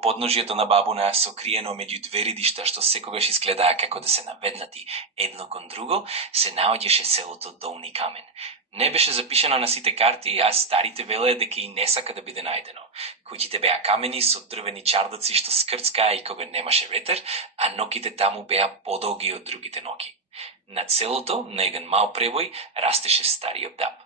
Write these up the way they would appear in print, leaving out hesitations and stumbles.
Во подножјето на бабуна, сокриено меѓу две редишта што секогаш изгледаа како да се наведнати едно кон друго, се наоѓаше селото Долни Камен. Не беше запишано на сите карти, а старите велеа дека и не сака да биде најдено. Куќите беа камени со дрвени чардаци што скрцкаа и кога немаше ветер, а ноќите таму беа подолги од другите ноќи. Над селото, на еден мал пребој, растеше стариот даб.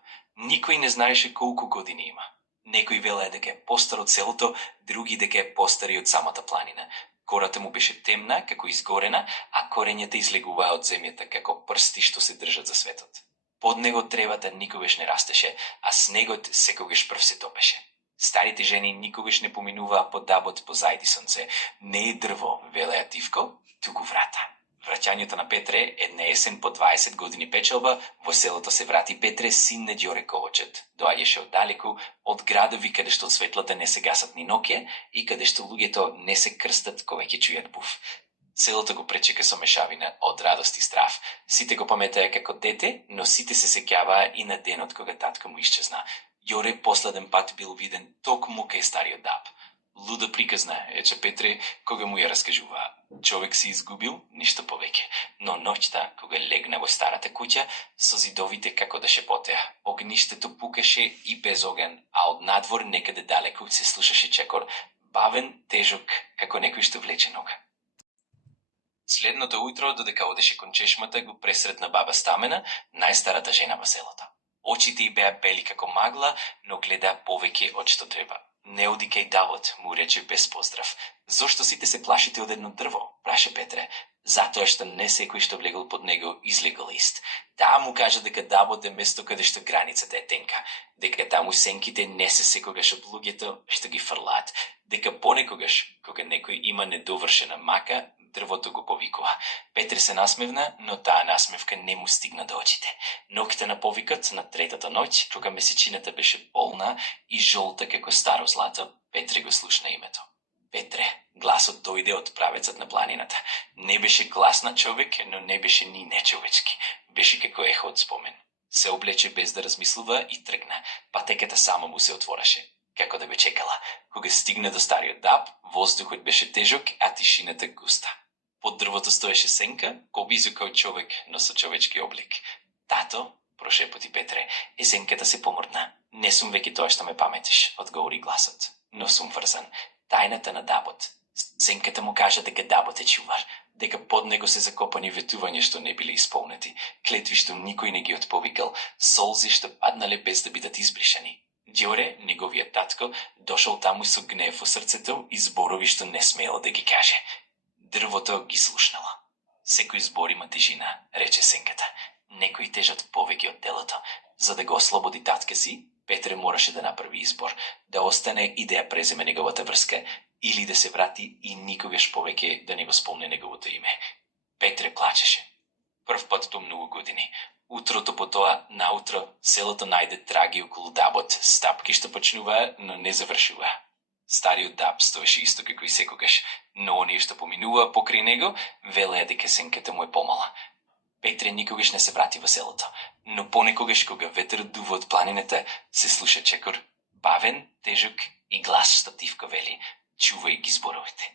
Никој не знаеше колку години има. Некои велеа дека е постар од селото, други дека е постари од самата планина. Кората му беше темна, како изгорена, а корењата излегуваа од земјата како прсти што се држат за светот. Под него тревата никогаш не растеше, а снегот секогаш прв се топеше. Старите жени никогаш не поминуваа под дабот по зајди сонце. Не е дрво, велеа Тивко, туку врата. Враќањето на Петре, една есен по 20 години печалба, во селото се врати Петре, син на Ѓоре Ковачет. Доаѓаше оддалеку, од градови каде што светлата не се гасат ни ноќе и каде што луѓето не се крстат кога ќе чујат буф. Селото го пречека со мешавина од радост и страв. Сите го паметеа како дете, но сите се сеќаваа и на денот кога татко му исчезна. Ѓоре последен пат бил виден токму кај стариот даб. Луда приказна че Петре кога му ја раскажуваа. Човек се изгубил, ништо повеќе. Но ноќта, кога легна во старата куќа, со зидовите како да шепотеа. Огништето пукаше и без оган, а од надвор некаде далеку се слушаше чекор, бавен, тежок, како некој што влече нога. Следното утро, додека одеше кон чешмата, го пресретна баба Стамена, најстарата жена во селото. Очите ѝ беа бели како магла, но гледа повеќе од што треба. Не оди кај дабот, му рече без поздрав. Зошто сите се плашите од едно дрво? Праше Петре. Затоа што не секој што влегол под него излегол ист. Таа му кажа дека дабот е место каде што границата е тенка, дека таму сенките не се секогаш од луѓето што ги фрлаат, дека понекогаш, кога некој има недовршена мака, дрвото го повикува. Петре се насмевна, но таа насмевка не му стигна до очите. Ноќта на повикот на третата ноќ, кога месечината беше полна и жолта како старо злато, Петре го слушна името. Петре, гласот дојде од правецот на планината. Не беше глас на човек, но не беше ни нечовечки. Беше како ехо од спомен. Се облече без да размислува и тргна. Патеката само му се отвораше. Како да бе чекала. Кога стигна до стариот даб, воздухот беше тежок, а тишината густа. Под дрвото стоеше сенка, кобизу као човек, но со човечки облик. Тато, прошепоти Петре, сенката се помрдна. Не сум веќе тоа што ме паметиш, одговори гласот. Но сум врзан. Тајната на дабот. Сенката му кажа дека дабот е чувар, дека под него се закопани ветувања што не биле исполнети, клетви што никој не ги отповикал, солзи што паднале без да бидат избришани. Ѓоре, неговиот татко, дошол таму со гнев во срцето и зборови што не смеел да ги каже. Дрвото ги слушнало. Секој збор има тежина, рече сенката. Некои тежат повеќе од телото. За да го ослободи татка си, Петре мораше да направи избор, да остане и да ја преземе неговата врска, или да се врати и никогаш повеќе да не го спомне неговото име. Петре плачеше. Прв пат по многу години. Утрото по тоа, наутро, селото најде траги околу дабот, стапки што почнуваа, но не завршуваа. Стариот даб стоеше исто како и секогаш, но оние што поминуваа покрај него, велеа дека сенката му е помала. Петре никогаш не се врати во селото, но понекогаш кога ветерот дува од планината, се слуша чекор, бавен, тежок и глас што Тивко вели, чувај ги зборовите.